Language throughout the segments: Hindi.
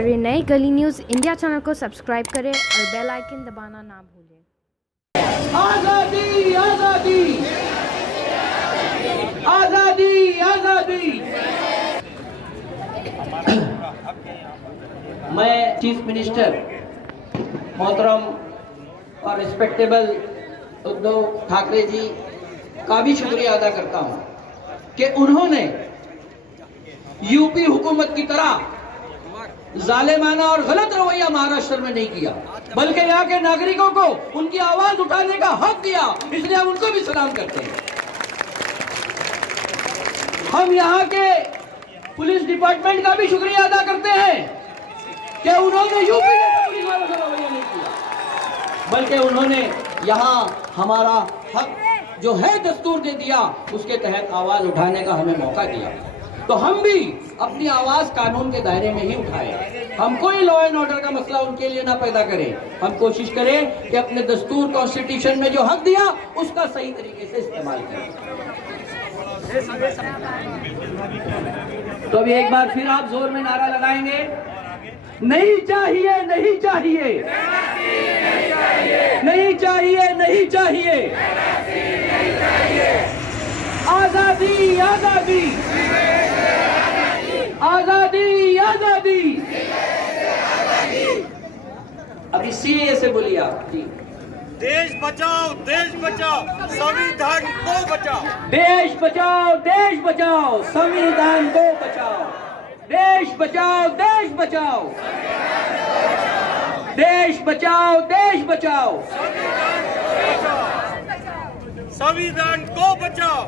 हमारे नए गली न्यूज़ इंडिया चैनल को सब्सक्राइब करें और बेल आइकन दबाना ना भूलें। आजादी आजादी आजादी आजादी। मैं चीफ मिनिस्टर मोहतरम और रिस्पेक्टेबल उद्धव ठाकरे जी का भी शुक्रिया अदा करता हूं कि उन्होंने यूपी हुकूमत की तरह जालिमाना और गलत रवैया महाराष्ट्र में नहीं किया, बल्कि यहाँ के नागरिकों को उनकी आवाज उठाने का हक दिया। इसलिए हम उनको भी सलाम करते हैं। हम यहाँ के पुलिस डिपार्टमेंट का भी शुक्रिया अदा करते हैं कि उन्होंने यूपी में पुलिस वालों का रवैया नहीं किया, बल्कि उन्होंने यहाँ हमारा हक जो है दस्तूर ने दिया, उसके तहत आवाज उठाने का हमें मौका दिया। तो हम भी अपनी आवाज कानून के दायरे में ही उठाएं। हम कोई लॉ एंड ऑर्डर का मसला उनके लिए ना पैदा करें। हम कोशिश करें कि अपने दस्तूर कॉन्स्टिट्यूशन में जो हक दिया उसका सही तरीके से इस्तेमाल करें। तो अभी एक बार फिर आप जोर में नारा लगाएंगे, नहीं चाहिए नहीं चाहिए नहीं चाहिए नहीं चाहिए आजादी आजादी आजादी आजादी। अभी सीए से बोलिए आप जी। देश बचाओ संविधान को बचाओ। देश बचाओ संविधान को बचाओ। देश बचाओ देश बचाओ देश बचाओ देश बचाओ संविधान को बचाओ।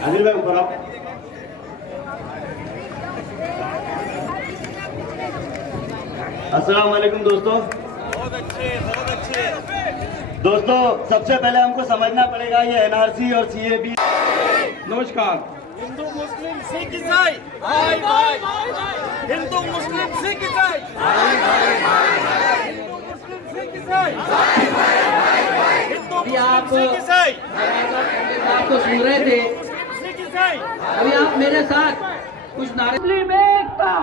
अनिल भाई ऊपर आप। अस्सलाम वालेकुम दोस्तों। बहुत अच्छे दोस्तों, सबसे पहले हमको समझना पड़ेगा ये एनआरसी और सीएबी। नमस्कार। हिंदू मुस्लिम सिख ईसाई भाई भाई, हिंदू मुस्लिम सिख ईसाई, हिंदू मुस्लिम सिख ईसाई, हिंदू अभी आप सिख ईसाई, आपको सुन रहे थे, सिख ईसाई। अभी आप मेरे साथ कुछ नारे। मुस्लिम एकता,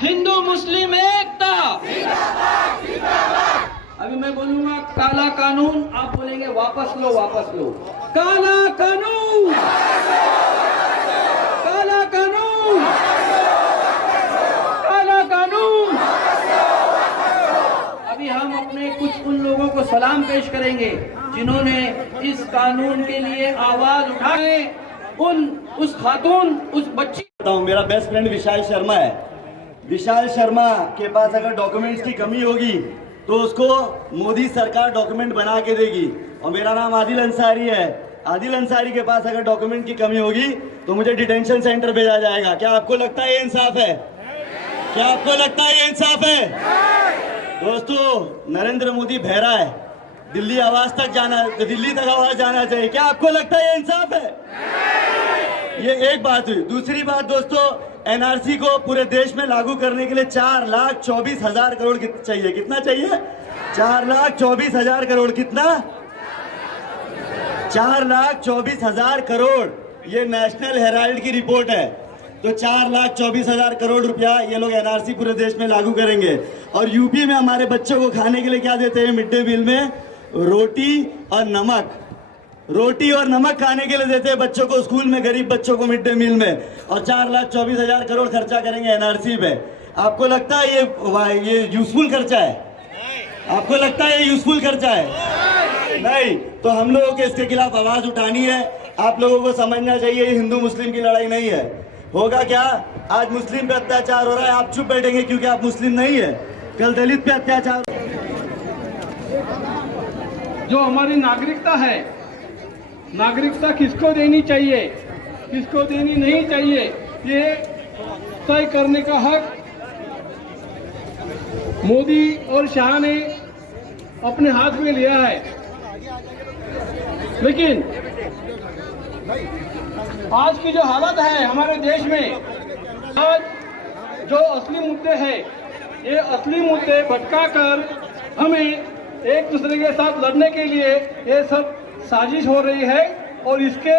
हिंदू मुस्लिम एकता। अभी मैं बोलूंगा काला कानून, आप बोलेंगे वापस लो वापस लो। काला कानून, काला कानून, काला कानून। अभी हम अपने कुछ उन लोगों को सलाम पेश करेंगे जिन्होंने इस कानून के लिए आवाज उठाए। उस खातून, उस बच्ची। मेरा बेस्ट फ्रेंड विशाल शर्मा है। विशाल शर्मा के पास अगर डॉक्यूमेंट्स की कमी होगी तो उसको मोदी सरकार डॉक्यूमेंट बना के देगी। और मेरा नाम आदिल अंसारी है। आदिल अंसारी के पास अगर डॉक्यूमेंट की कमी होगी तो मुझे डिटेंशन सेंटर भेजा जाएगा। क्या आपको लगता है ये इंसाफ है? क्या आपको लगता है ये इंसाफ है? दोस्तों, नरेंद्र मोदी बहरा है, दिल्ली आवाज तक जाना, दिल्ली तक आवाज जाना चाहिए। क्या आपको लगता है ये इंसाफ है? ये एक बात हुई। दूसरी बात दोस्तों, एनआरसी को पूरे देश में लागू करने के लिए 4,24,000 करोड़ चाहिए। कितना चाहिए? 4,24,000 करोड़। कितना? 4,24,000 करोड़। ये नेशनल हेराल्ड की रिपोर्ट है। तो 4,24,000 करोड़ रुपया ये लोग एनआरसी पूरे देश में लागू करेंगे। और यूपी में हमारे बच्चों को खाने के लिए क्या देते हैं मिड डे मील में? रोटी और नमक। रोटी और नमक खाने के लिए देते हैं बच्चों को स्कूल में, गरीब बच्चों को मिड डे मील में। और 4,24,000 करोड़ खर्चा करेंगे एनआरसी पे। आपको लगता है ये यूजफुल खर्चा है? आपको लगता है ये यूजफुल खर्चा है? नहीं। तो हम लोगों को इसके खिलाफ आवाज उठानी है। आप लोगों को समझना चाहिए ये हिंदू मुस्लिम की लड़ाई नहीं है। होगा क्या, आज मुस्लिम पे अत्याचार हो रहा है, आप चुप बैठेंगे क्योंकि आप मुस्लिम नहीं है। कल दलित पे अत्याचार। जो हमारी नागरिकता है, नागरिकता किसको देनी चाहिए, किसको देनी नहीं चाहिए, ये तय करने का हक मोदी और शाह ने अपने हाथ में लिया है। लेकिन आज की जो हालत है हमारे देश में, आज जो असली मुद्दे हैं ये असली मुद्दे भटकाकर हमें एक दूसरे के साथ लड़ने के लिए ये सब साजिश हो रही है और इसके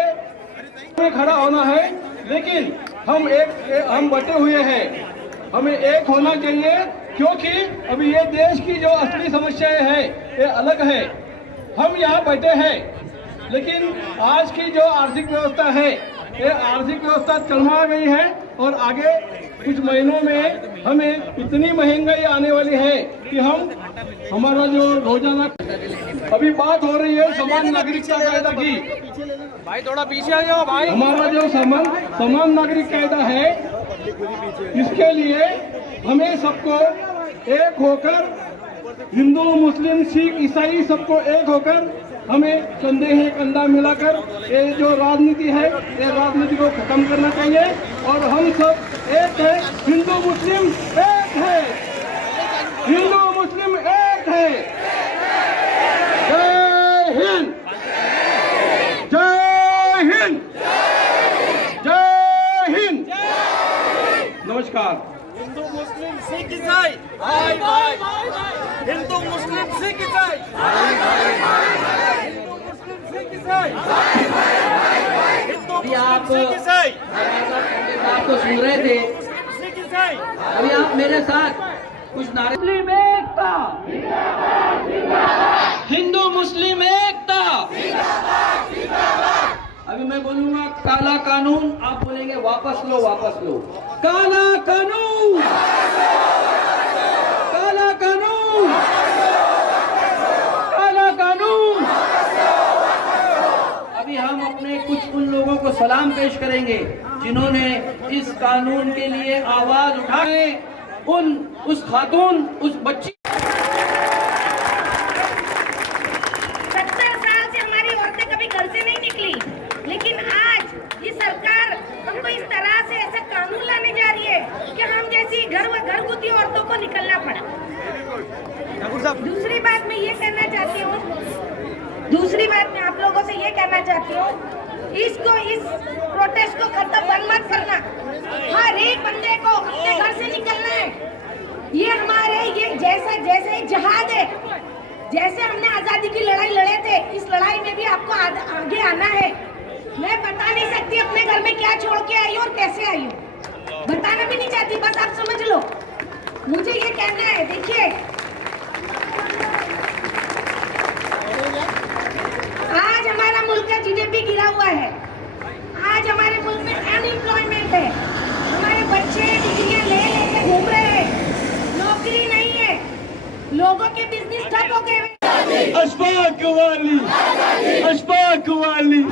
में खड़ा होना है। लेकिन हम बटे हुए हैं, हमें एक होना चाहिए, क्योंकि अभी ये देश की जो असली समस्याएं हैं ये अलग है। हम यहाँ बैठे हैं, लेकिन आज की जो आर्थिक व्यवस्था है ये आर्थिक व्यवस्था चरमरा गई है और आगे कुछ महीनों में हमें इतनी महंगाई आने वाली है कि हमारा जो रोजाना अभी बात हो रही है समान नागरिकता कायदा की। भाई थोड़ा पीछे आ जाओ भाई। हमारा जो समान नागरिक कायदा है, इसके लिए हमें सबको एक होकर, हिंदू मुस्लिम सिख ईसाई सबको एक होकर हमें कंधे से कंधा मिलाकर ये जो राजनीति है ये राजनीति को खत्म करना चाहिए। और हम सब एक है, हिंदू मुस्लिम एक है, हिंदू मुस्लिम एक है। जय हिंद, जय हिंद, जय हिंद। नमस्कार। हिंदू मुस्लिम सिख ईसाई भाई भाई, हिंदू मुस्लिम सिख ईसाई, हिंदू मुस्लिम सिख ईसाई, हिंदू मुस्लिम सिख ईसाई। आपको सुन रहे थे, सिख ईसाई अभी आप मेरे साथ कुछ नारे। मुस्लिम एकता, हिंदू मुस्लिम एकता। अभी मैं बोलूंगा काला कानून, आप बोलेंगे वापस लो, वापस लो। काला कानून, काला कानून, काला कानून। अभी हम अपने कुछ उन लोगों को सलाम पेश करेंगे जिन्होंने इस कानून के लिए आवाज उठाए। उस खातून, उस बच्ची। 70 साल से हमारी औरतें कभी घर से नहीं निकली, लेकिन आज ये सरकार हमको इस तरह से ऐसा कानून लाने जा रही है कि हम जैसी घरगुती औरतों को निकलना पड़ा। दूसरी बात मैं ये कहना चाहती हूँ, दूसरी बात मैं आप लोगों से ये कहना चाहती हूँ, इस प्रोटेस्ट को खत्म बंद मत करना। हर एक बंदे को अपने घर से निकलना है। ये हमारे ये जैसे जहाद है, जैसे हमने आजादी की लड़ाई लड़े थे, इस लड़ाई में भी आपको आगे आना है। मैं बता नहीं सकती अपने घर में क्या छोड़ के आई और कैसे आई हूँ, बताना भी नहीं चाहती, बस आप समझ लो। मुझे ये कहना है, देखिए आज हमारा मुल्क का जीडीपी गिरा हुआ है, आज हमारे मुल्क में अनएम्प्लॉयमेंट है, हमारे बच्चे डिग्रियां ले लेके घूम रहे हैं, नौकरी नहीं है, लोगों के बिजनेस ठप हो गए। अशफाक वाली, अशफाक वाली,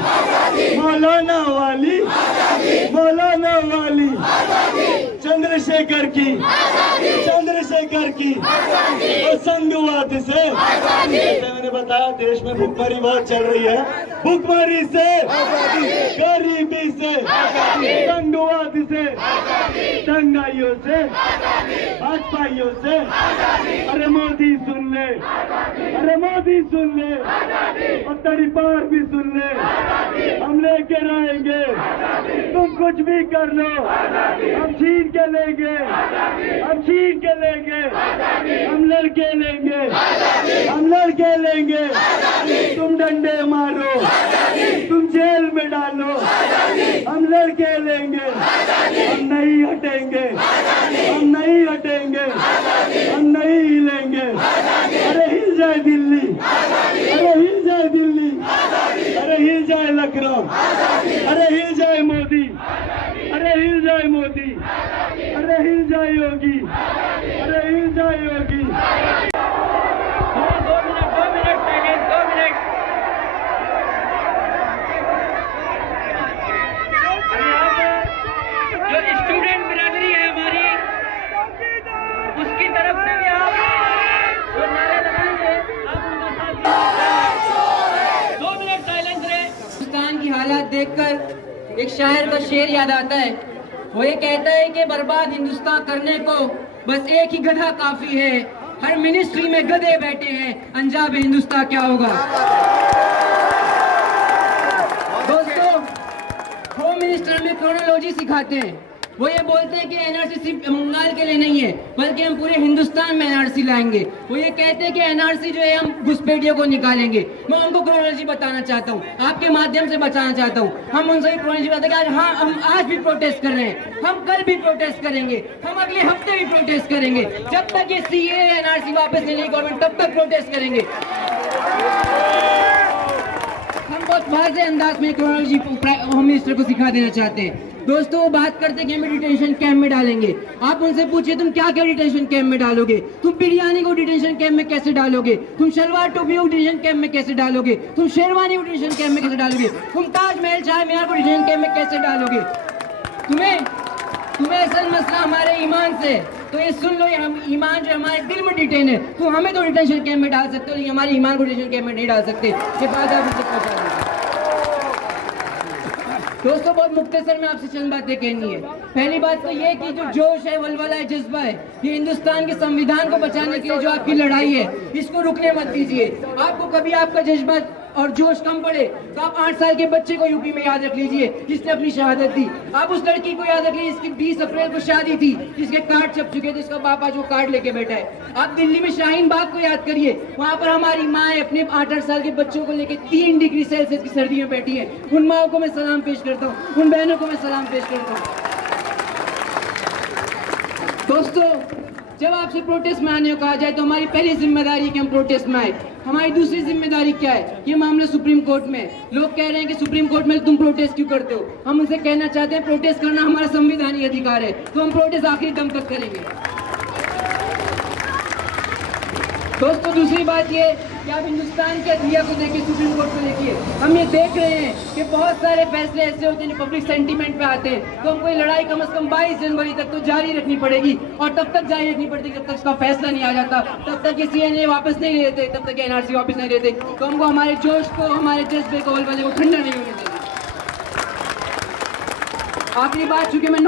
मौलाना वाली, मौलाना वाली, चंद्रशेखर की, चंद्रशेखर की और संघवाद से। जैसे मैंने बताया देश में भुखमरी बहुत चल रही है, भुखमरी से, गरीबी से, संघवाद से, दंगाइयों से, भाजपाइयों से। अरे मोदी सुन ले, अरे मोदी सुन ले, और तड़ीपार भी सुन ले, हम लेके रहेंगे, तुम कुछ भी कर लो, हम छीन के लेंगे, हम छीन के लेंगे, हम लड़के लेंगे, हम लड़के लेंगे। तुम डंडे मारो, तुम जेल में डालो, हम लड़के लेंगे, हम नहीं हटेंगे, हम नहीं हटेंगे, हम नहीं हिलेंगे। अरे हिल जाए दिल्ली, अरे हिल जाए दिल्ली, अरे हिल जाए लखनऊ, अरे हिल जाए मोदी, अरे हिल जाए मोदी, अरे हिल जाए योगी, अरे हिल जाए योगी। 2 मिनट साइलेंस, 2 मिनट। जो स्टूडेंट बिरादरी है हमारी, उसकी तरफ से भी आप जो नारे लगाएंगे, आप उनके साथ 2 मिनट साइलेंस रहे। हिंदुस्तान की हालात देखकर एक शायर का शेर याद आता है। वो ये कहता है कि बर्बाद हिंदुस्तान करने को बस एक ही गधा काफी है। हर मिनिस्ट्री में गधे बैठे हैं, अंजाम हिंदुस्तान क्या होगा। दोस्तों, होम मिनिस्टर में क्रोनोलॉजी सिखाते हैं वो ये बोलते हैं कि एनआरसी सिर्फ बंगाल के लिए नहीं है, बल्कि हम पूरे हिंदुस्तान में एनआरसी लाएंगे। वो ये कहते हैं कि एनआरसी जो है हम घुसपैठियों को निकालेंगे। मैं उनको क्रोनोलॉजी बताना चाहता हूँ, आपके माध्यम से बताना चाहता हूँ। हम उनसे क्रोनोलॉजी बताते हैं कि हाँ, हम आज भी प्रोटेस्ट कर रहे हैं, हम कल भी प्रोटेस्ट करेंगे, हम अगले हफ्ते भी प्रोटेस्ट करेंगे। जब तक ये सीए एनआरसी वापस नहीं लेगी गवर्नमेंट, तब तक प्रोटेस्ट करेंगे। हम बहुत वाज़ेह अंदाज में क्रोनोलॉजी होम मिनिस्टर को सिखा देना चाहते हैं। दोस्तों, वो बात करते हैं कि हमें डिटेंशन कैंप में डालेंगे। आप उनसे पूछिए तुम क्या क्या डिटेंशन कैंप में डालोगे? तुम बिरयानी को डिटेंशन कैंप में कैसे डालोगे? तुम शलवार टोपी को डिटेंशन कैंप में कैसे डालोगे? तुम शेरवानी को डिटेंशन कैंप में कैसे डालोगे? तुम ताजमहल शाह मीनार को डिटेंशन कैंप में कैसे डालोगे? तुम्हें असल मसला हमारे ईमान से, तो ये सुन लो, ये हम ईमान जो हमारे दिल में डिटेन है, तो हमें तो डिटेंशन कैंप में डाल सकते हो, लेकिन हमारे ईमान को डिटेंशन कैंप में नहीं डाल सकते। ये बात आप मुझे पहुंचा देंगे। दोस्तों, बहुत मुख्तसर में आपसे चंद बातें कहनी है। पहली बात तो ये कि जो जोश है, वलवला है, जज्बा है, ये हिंदुस्तान के संविधान को बचाने के लिए जो आपकी लड़ाई है, इसको रुकने मत दीजिए। आपको कभी आपका जज्बा और जोश कम पड़े तो आप 8 साल के बच्चे को यूपी में याद रख लीजिए, जिसने अपनी शहादत दी। आप उस लड़की को याद रख लीजिए जिसकी 20 अप्रैल को शादी थी, जिसके कार्ड छप चुके थे, जिसका बाप आज वो कार्ड लेके बैठा है। आप दिल्ली में शाहीन बाग को याद करिए, वहाँ पर हमारी माएँ अपने 8-8 साल के बच्चों को लेकर 3 डिग्री सेल्सियस की सर्दी में बैठी है। उन माओ को मैं सलाम पेश करता हूँ, उन बहनों को मैं सलाम पेश करता हूँ। दोस्तों, जब आपसे प्रोटेस्ट में आने को कहा जाए तो हमारी पहली जिम्मेदारी है कि हम प्रोटेस्ट में आए। हमारी दूसरी जिम्मेदारी क्या है? ये मामला सुप्रीम कोर्ट में है। लोग कह रहे हैं कि सुप्रीम कोर्ट में तुम प्रोटेस्ट क्यों करते हो? हम उनसे कहना चाहते हैं प्रोटेस्ट करना हमारा संवैधानिक अधिकार है, तो हम प्रोटेस्ट आखिरी दम तक करेंगे। दोस्तों, दूसरी बात ये कि आप हिंदुस्तान के अदलिया को देखिए, सुप्रीम कोर्ट को देखिए। हम ये देख रहे हैं कि बहुत सारे फैसले ऐसे होते हैं जो पब्लिक सेंटीमेंट पे आते हैं, तो हमको ये लड़ाई कम से कम 22 जनवरी तक तो जारी रखनी पड़ेगी, और तब तक जारी रखनी पड़ेगी जब तक इसका फैसला नहीं आ जाता, तब तक ये सीएए वापस नहीं लेते, तब तक एनआरसी वापस नहीं लेते। तो हमको हमारे जोश को, हमारे जज्बे को, वलवले को ठंडा नहीं होने देना। आखिरी बात, चूंकि मैं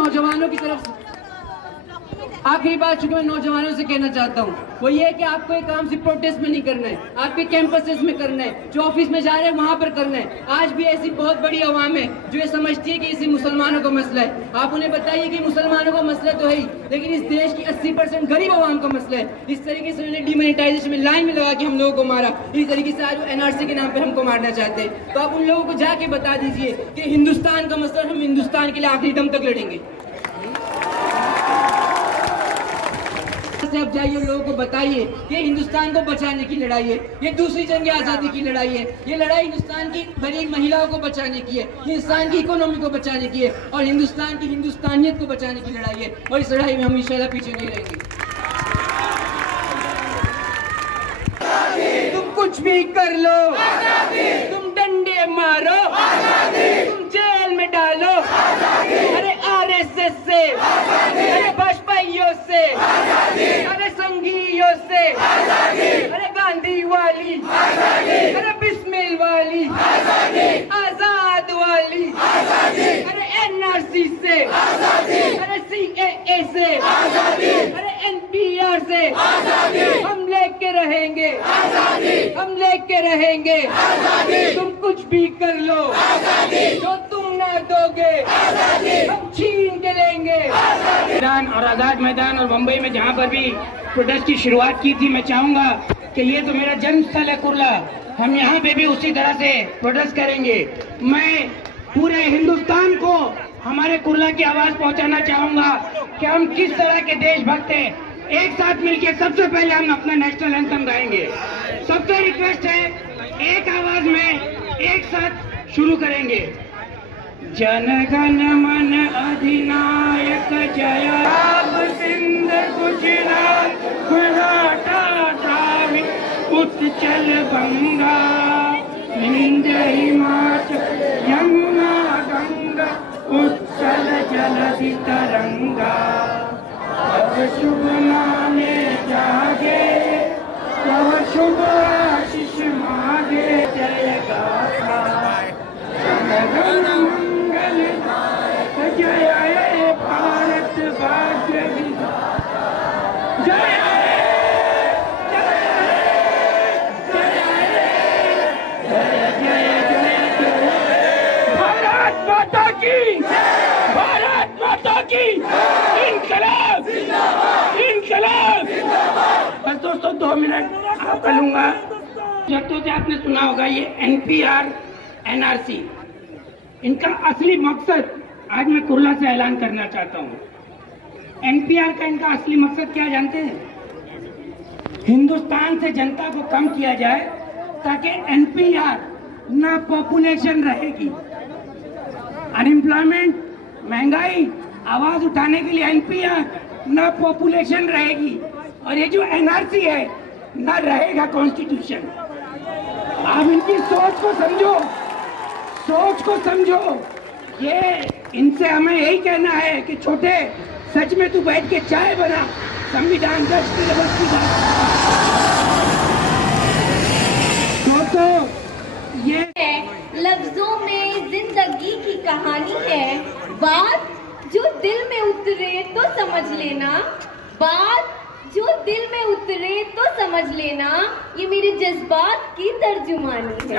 नौजवानों से कहना चाहता हूँ, वो ये है कि आपको ये काम सिर्फ प्रोटेस्ट में नहीं करना है, आपके कैंपसेस में करना है, जो ऑफिस में जा रहे हैं वहाँ पर करना है। आज भी ऐसी बहुत बड़ी आवाम है जो ये समझती है कि इसी मुसलमानों का मसला है। आप उन्हें बताइए कि मुसलमानों का मसला तो है ही, लेकिन इस देश की 80% गरीब आवाम का मसला है। इस तरीके से उन्हें डिमोनेटाइजेशन में लाइन में लगा के हम लोगों को मारा, इस तरीके से आज वो एनआरसी के नाम पे हमको मारना चाहते हैं। तो आप उन लोगों को जाके बता दीजिए कि हिंदुस्तान का मसला, हम हिंदुस्तान के लिए आखिरी दम तक लड़ेंगे। अब जाइए, लोगों को बताइए कि हिंदुस्तान को बचाने की लड़ाई है, ये दूसरी जंग आज़ादी की लड़ाई है, ये लड़ाई हिंदुस्तान की गरीब महिलाओं को बचाने की है, हिंदुस्तान की इकोनॉमी को बचाने की है, और हिंदुस्तान की हिंदुस्तानियत को बचाने की लड़ाई है, और इस लड़ाई में हम इंशाल्लाह पीछे नहीं रहेंगे। तुम कुछ भी कर लो, तुम डंडे मारो, तुम जेल में डालो, अरे आरएसएस से, अरे भाजपाइयों से, अरे संघीयों से, अरे गांधी वाली, अरे बिस्मिल वाली, आजाद वाली, अरे एनआरसी से, अरे सीएए से, अरे एनपीआर से, हम लेके रहेंगे, हम लेके रहेंगे। तुम कुछ भी कर लो, जो तुम ना दोगे हम छीन के लेंगे। मैदान और आज़ाद मैदान और मुंबई में जहाँ पर भी प्रोटेस्ट की शुरुआत की थी, मैं चाहूँगा कि ये तो मेरा जन्म स्थल है कुर्ला, हम यहाँ पे भी उसी तरह से प्रोटेस्ट करेंगे। मैं पूरे हिंदुस्तान को हमारे कुर्ला की आवाज़ पहुँचाना चाहूँगा कि हम किस तरह के देशभक्त हैं। एक साथ मिलके सबसे पहले हम अपना नेशनल एंथम गाएंगे। सबसे रिक्वेस्ट है, एक आवाज में एक साथ शुरू करेंगे। जन गण मन अधिनायक जय, सिंध गुजरात मराठा द्राविड उत्कल गंगा, विंध्य हिमाचल यमुना गंगा, उत्कल जलधि तरंगा। अब शुभ माने जागे, तब शुभ आशीष मांगे, जय गाथा जनगण मंगल जय हे भारत भाग्य विधाता, जय भारत माता की, भारत माता की इनकलाब इनकलाब। बस दोस्तों 2 मिनट आपका लूंगा। शब्दों से आपने सुना होगा ये NPR NRC, इनका असली मकसद आज मैं कुर्ला से ऐलान करना चाहता हूँ। NPR का इनका असली मकसद क्या जानते हैं? हिंदुस्तान से जनता को कम किया जाए ताकि NPR ना पॉपुलेशन रहेगी, अनएम्प्लॉयमेंट, महंगाई, आवाज उठाने के लिए NPR ना पॉपुलेशन रहेगी, और ये जो NRC है ना रहेगा कॉन्स्टिट्यूशन। आप इनकी सोच को समझो, सोच को समझो। ये इनसे हमें यही कहना है कि छोटे, सच में तू बैठ के चाय बना, संविधान 10 की बस की बात। तो ये लफ्जों में जिंदगी की कहानी है, बात जो दिल में उतरे तो समझ लेना, बात जो दिल में उतरे तो समझ लेना, ये मेरे जज्बात की तर्जुमानी है।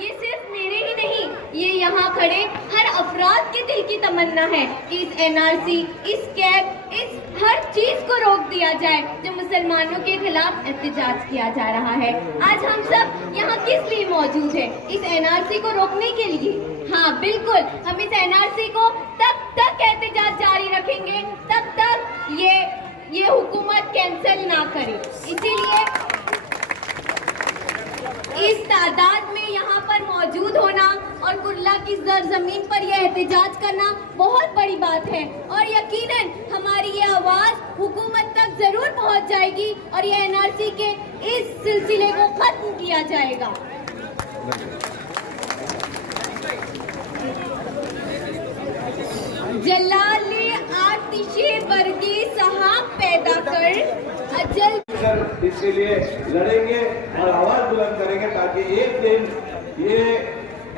ये सिर्फ मेरे ही नहीं, ये यहाँ खड़े हर अफराद के दिल की तमन्ना है कि इस NRC, इस कैब, इस हर चीज को रोक दिया जाए जो मुसलमानों के खिलाफ एहतजाज किया जा रहा है। आज हम सब यहाँ किस लिए मौजूद हैं? इस NRC को रोकने के लिए। हाँ बिल्कुल, हम इस NRC को तब तक एहतजाज जारी रखेंगे तब तक ये हुकूमत कैंसिल ना करे। इसीलिए इस तादाद में यहाँ पर मौजूद होना और कुर्ला की जमीन पर यह एहतजाज करना बहुत बड़ी बात है, और यकीनन हमारी ये आवाज हुकूमत तक जरूर पहुँच जाएगी और ये NRC के इस सिलसिले को खत्म किया जाएगा। जलाले आतिशे वर्गी साहब पैदा कर अजल, इसके लिए लड़ेंगे और आवाज बुलंद करेंगे ताकि एक दिन ये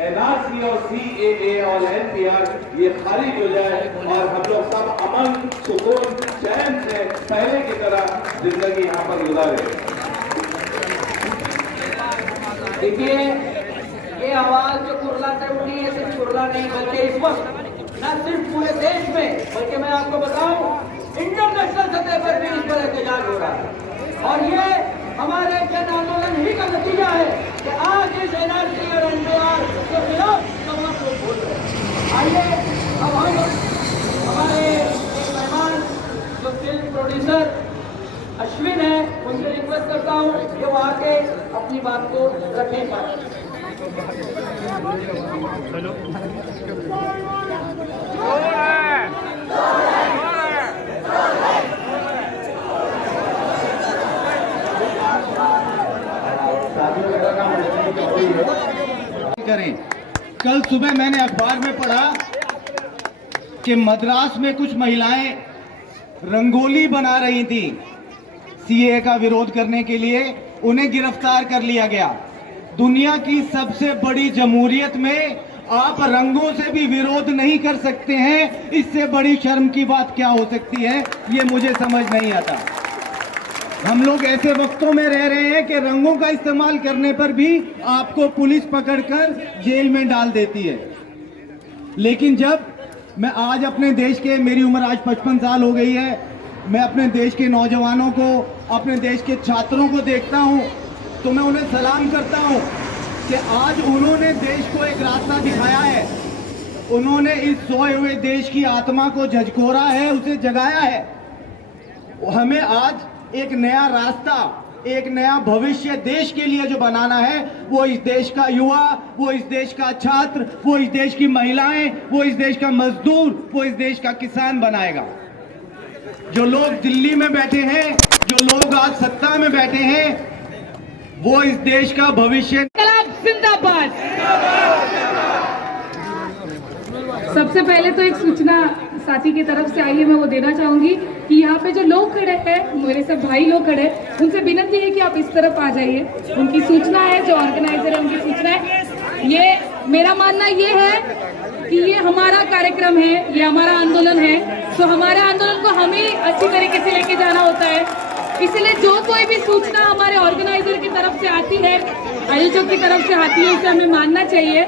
NRC और CAA और NPR ये खारिज हो जाए और हम लोग सब अमन, सुकून, चैन से पहले की तरह जिंदगी यहाँ पर गुजारे। देखिए, ये आवाज जो कुर्ला से उठी है सिर्फ कुर्ला नहीं बल्कि इस वक्त न सिर्फ पूरे देश में बल्कि मैं आपको बताऊं इंटरनेशनल सतह पर भी इस पर एहतजाज हो रहा है, और ये हमारे जन आंदोलन ही का नतीजा है कि आज इस NRC और NPR के खिलाफ तमाम लोग बोल रहे हैं। आइए अब हम हमारे एक मेहमान जो फिल्म प्रोड्यूसर अश्विन है उनसे रिक्वेस्ट करता हूँ कि वो आके अपनी बात को रखें। करें। कल सुबह मैंने अखबार में पढ़ा कि मद्रास में कुछ महिलाएं रंगोली बना रही थी CAA का विरोध करने के लिए, उन्हें गिरफ्तार कर लिया गया। दुनिया की सबसे बड़ी जमहूरियत में आप रंगों से भी विरोध नहीं कर सकते हैं, इससे बड़ी शर्म की बात क्या हो सकती है? ये मुझे समझ नहीं आता। हम लोग ऐसे वक्तों में रह रहे हैं कि रंगों का इस्तेमाल करने पर भी आपको पुलिस पकड़कर जेल में डाल देती है। लेकिन जब मैं आज अपने देश के, मेरी उम्र आज 55 साल हो गई है, मैं अपने देश के नौजवानों को, अपने देश के छात्रों को देखता हूं तो मैं उन्हें सलाम करता हूं कि आज उन्होंने देश को एक रास्ता दिखाया है। उन्होंने इस सोए हुए देश की आत्मा को झकझोरा है, उसे जगाया है। हमें आज एक नया रास्ता, एक नया भविष्य देश के लिए जो बनाना है, वो इस देश का युवा, वो इस देश का छात्र, वो इस देश की महिलाएं, वो इस देश का मजदूर, वो इस देश का किसान बनाएगा। जो लोग दिल्ली में बैठे हैं, जो लोग आज सत्ता में बैठे हैं, वो इस देश का भविष्य। इनकलाब जिंदाबाद। सबसे पहले तो एक सूचना साथी की तरफ से आई है, मैं वो देना चाहूंगी कि यहाँ पे जो लोग खड़े हैं, मेरे सब भाई लोग खड़े हैं, उनसे विनती है कि आप इस तरफ आ जाइए। उनकी सूचना है, जो ऑर्गेनाइजर है उनकी सूचना है। ये मेरा मानना ये है कि ये हमारा कार्यक्रम है, ये हमारा आंदोलन है, तो हमारे आंदोलन को हमें अच्छी तरीके से लेके जाना होता है। इसलिए जो कोई भी सूचना हमारे ऑर्गेनाइजर की तरफ से आती है, आयोजक की तरफ से आती है, इसे हमें मानना चाहिए।